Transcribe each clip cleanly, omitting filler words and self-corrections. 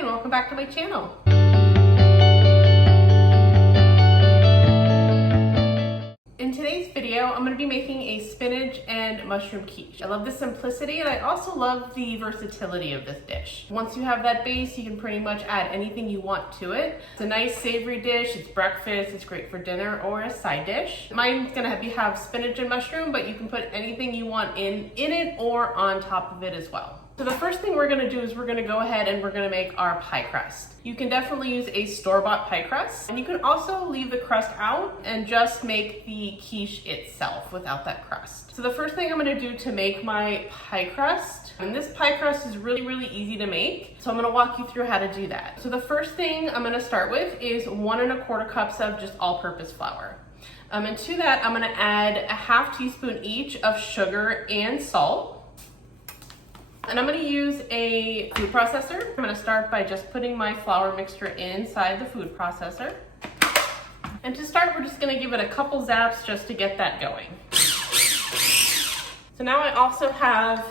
and welcome back to my channel. In today's video, I'm going to be making a spinach and mushroom quiche. I love the simplicity and I also love the versatility of this dish. Once you have that base, you can pretty much add anything you want to it. It's a nice savory dish, it's breakfast, it's great for dinner or a side dish. Mine's going to have spinach and mushroom, but you can put anything you want in it or on top of it as well. So the first thing we're gonna do is we're gonna go ahead and we're gonna make our pie crust. You can definitely use a store-bought pie crust, and you can also leave the crust out and just make the quiche itself without that crust. So the first thing I'm gonna do to make my pie crust, and this pie crust is really easy to make, so I'm gonna walk you through how to do that. So the first thing I'm gonna start with is 1 1/4 cups of just all-purpose flour. And to that, I'm gonna add a ½ teaspoon each of sugar and salt. And I'm going to use a food processor. I'm going to start by just putting my flour mixture inside the food processor. And to start, we're just going to give it a couple zaps just to get that going. So now I also have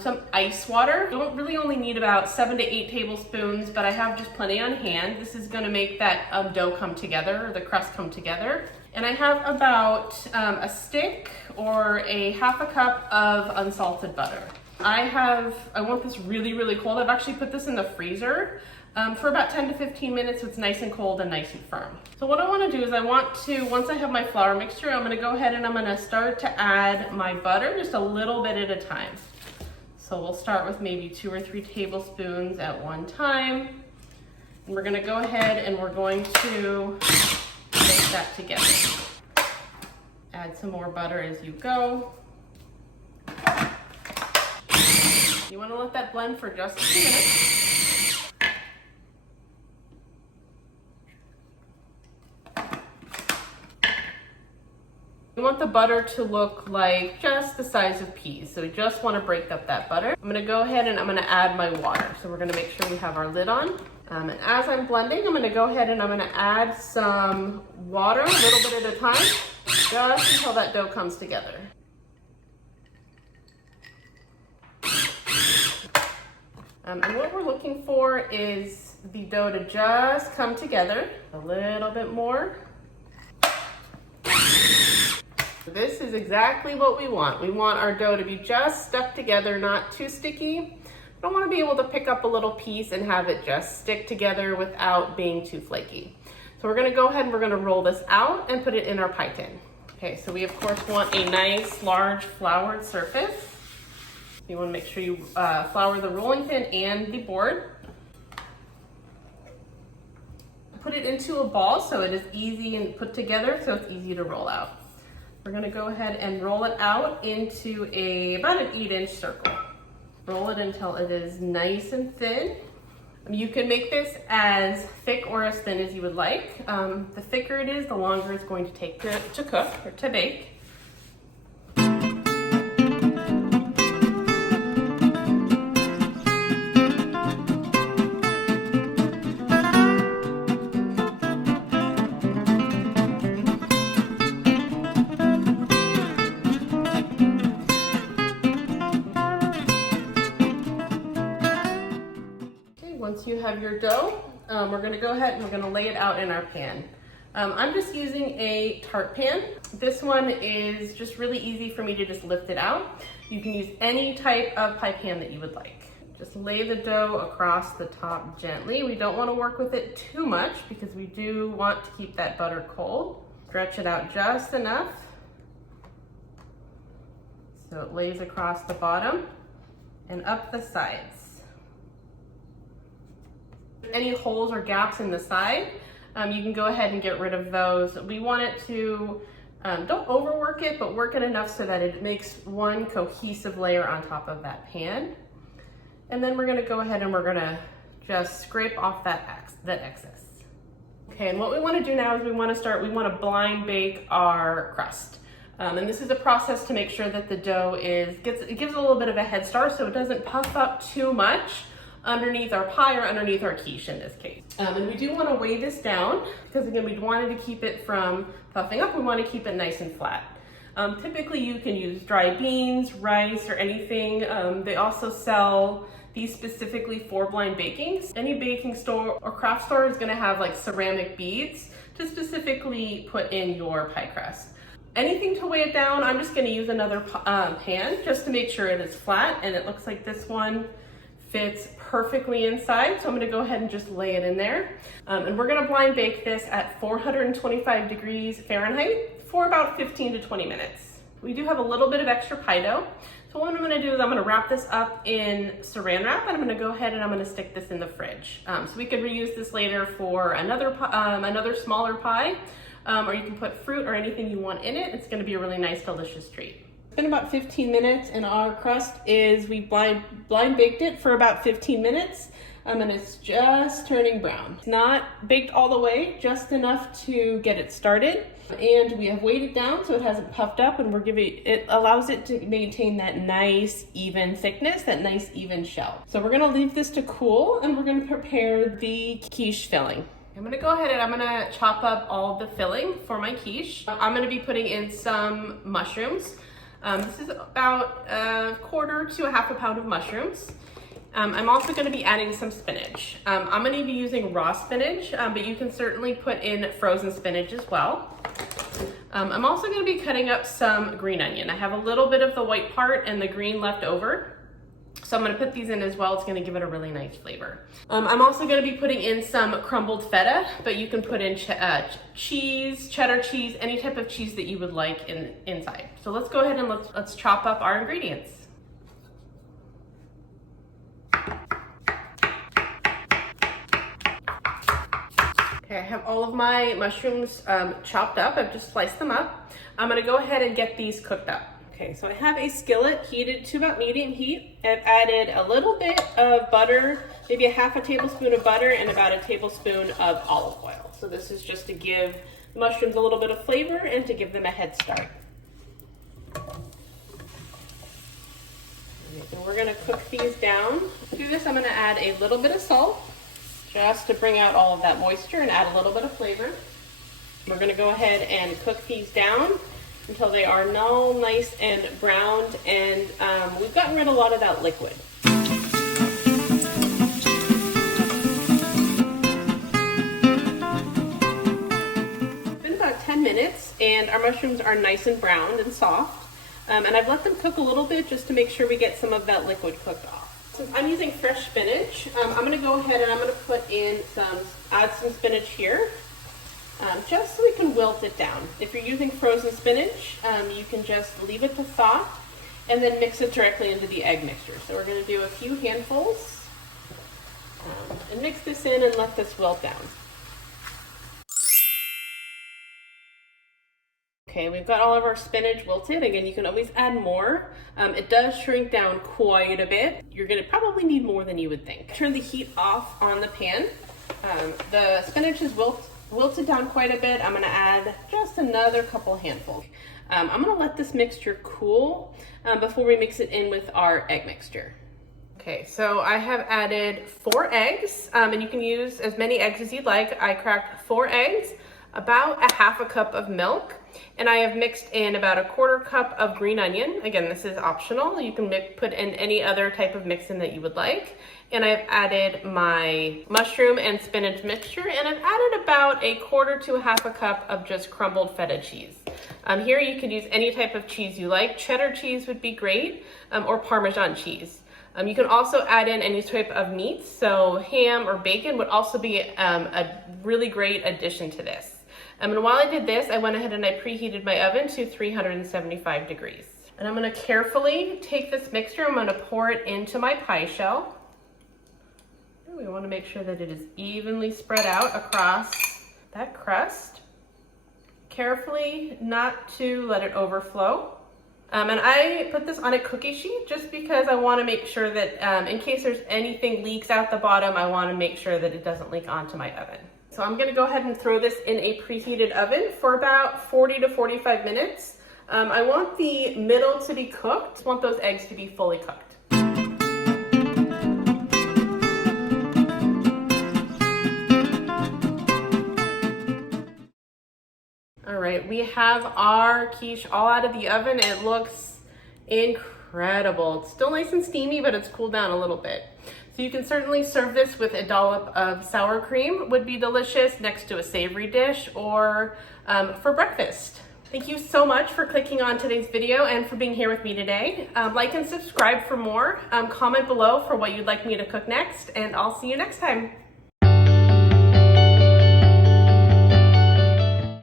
some ice water. You don't really only need about 7 to 8 tablespoons, but I have just plenty on hand. This is going to make that dough come together, or the crust come together. And I have about a stick or a ½ cup of unsalted butter. I want this really cold. I've actually put this in the freezer for about 10 to 15 minutes so it's nice and cold and nice and firm. So what I want to do is once I have my flour mixture, I'm going to go ahead and I'm going to start to add my butter just a little bit at a time. So we'll start with maybe 2 or 3 tablespoons at one time. And we're going to go ahead and we're going to mix that together. Add some more butter as you go. You want to let that blend for just a few minutes. You want the butter to look like just the size of peas, so we just want to break up that butter. I'm going to go ahead and I'm going to add my water. So we're going to make sure we have our lid on. And as I'm blending, I'm going to go ahead and I'm going to add some water, a little bit at a time, just until that dough comes together. And what we're looking for is the dough to just come together a little bit more. This is exactly what we want. We want our dough to be just stuck together, not too sticky. I don't want to be able to pick up a little piece and have it just stick together without being too flaky. So we're going to go ahead and we're going to roll this out and put it in our pie tin. Okay, so we of course want a nice large floured surface. You want to make sure you flour the rolling pin and the board. Put it into a ball so it is easy and put together so it's easy to roll out. We're going to go ahead and roll it out into about an 8-inch circle. Roll it until it is nice and thin. You can make this as thick or as thin as you would like. The thicker it is, the longer it's going to take to cook or to bake. Once you have your dough, we're going to go ahead and we're going to lay it out in our pan. I'm just using a tart pan. This one is just really easy for me to just lift it out. You can use any type of pie pan that you would like. Just lay the dough across the top gently. We don't want to work with it too much because we do want to keep that butter cold. Stretch it out just enough so it lays across the bottom and up the sides. Any holes or gaps in the side, you can go ahead and get rid of those. We want it to, don't overwork it, but work it enough so that it makes one cohesive layer on top of that pan. And then we're going to go ahead and we're going to just scrape off that excess. Okay, and what we want to do now is we want to blind bake our crust. And this is a process to make sure that the dough gives a little bit of a head start so it doesn't puff up too much underneath our pie or underneath our quiche in this case. And we do want to weigh this down because again, we wanted to keep it from puffing up. We want to keep it nice and flat. Typically you can use dry beans, rice, or anything. They also sell these specifically for blind bakings. Any baking store or craft store is gonna have like ceramic beads to specifically put in your pie crust. Anything to weigh it down, I'm just gonna use another pan just to make sure it is flat, and it looks like this one fits perfectly inside. So I'm gonna go ahead and just lay it in there. And we're gonna blind bake this at 425 degrees Fahrenheit for about 15 to 20 minutes. We do have a little bit of extra pie dough. So what I'm gonna do is I'm gonna wrap this up in saran wrap, and I'm gonna go ahead and I'm gonna stick this in the fridge. So we could reuse this later for another smaller pie, or you can put fruit or anything you want in it. It's gonna be a really nice, delicious treat. It's been about 15 minutes, and our crust is, we blind baked it for about 15 minutes, and it's just turning brown. It's not baked all the way, just enough to get it started. And we have weighed it down so it hasn't puffed up, and it allows it to maintain that nice, even thickness, that nice, even shell. So we're gonna leave this to cool, and we're gonna prepare the quiche filling. I'm gonna go ahead and I'm gonna chop up all the filling for my quiche. I'm gonna be putting in some mushrooms. This is about a quarter to a half a pound of mushrooms. I'm also going to be adding some spinach. I'm going to be using raw spinach, but you can certainly put in frozen spinach as well. I'm also going to be cutting up some green onion. I have a little bit of the white part and the green left over, so I'm going to put these in as well. It's going to give it a really nice flavor. I'm also going to be putting in some crumbled feta, but you can put in cheese, cheddar cheese, any type of cheese that you would like inside. So let's go ahead and let's chop up our ingredients. Okay, I have all of my mushrooms chopped up. I've just sliced them up. I'm gonna go ahead and get these cooked up. Okay, so I have a skillet heated to about medium heat. I've added a little bit of butter, maybe a half a tablespoon of butter and about a tablespoon of olive oil. So this is just to give the mushrooms a little bit of flavor and to give them a head start. And we're gonna cook these down. To do this, I'm gonna add a little bit of salt, just to bring out all of that moisture and add a little bit of flavor. We're gonna go ahead and cook these down until they are now nice and browned, and we've gotten rid of a lot of that liquid. It's been about 10 minutes, and our mushrooms are nice and browned and soft. And I've let them cook a little bit just to make sure we get some of that liquid cooked off. Since I'm using fresh spinach, I'm gonna go ahead and I'm gonna put in add some spinach here, just so we can wilt it down. If you're using frozen spinach, you can just leave it to thaw and then mix it directly into the egg mixture. So we're gonna do a few handfuls and mix this in and let this wilt down. Okay, we've got all of our spinach wilted. Again, you can always add more. It does shrink down quite a bit. You're gonna probably need more than you would think. Turn the heat off on the pan. The spinach is wilted down quite a bit. I'm gonna add just another couple handfuls. I'm gonna let this mixture cool before we mix it in with our egg mixture. Okay, so I have added 4 eggs, and you can use as many eggs as you'd like. I cracked 4 eggs, about a half a cup of milk, and I have mixed in about a quarter cup of green onion. Again, this is optional. You can put in any other type of mix-in that you would like. And I've added my mushroom and spinach mixture, and I've added about a quarter to a half a cup of just crumbled feta cheese. Here you can use any type of cheese you like. Cheddar cheese would be great, or Parmesan cheese. You can also add in any type of meat, so ham or bacon would also be a really great addition to this. And while I did this, I went ahead and I preheated my oven to 375 degrees. And I'm gonna carefully take this mixture, I'm gonna pour it into my pie shell. We wanna make sure that it is evenly spread out across that crust. Carefully, not to let it overflow. And I put this on a cookie sheet just because I wanna make sure that in case there's anything leaks out the bottom, I wanna make sure that it doesn't leak onto my oven. So I'm gonna go ahead and throw this in a preheated oven for about 40 to 45 minutes. I want the middle to be cooked. I want those eggs to be fully cooked. All right, we have our quiche all out of the oven. It looks incredible. incredible. It's still nice and steamy, but it's cooled down a little bit. So you can certainly serve this with a dollop of sour cream, would be delicious, next to a savory dish, or for breakfast. Thank you so much for clicking on today's video and for being here with me today. Like and subscribe for more. Comment below for what you'd like me to cook next, and I'll see you next time.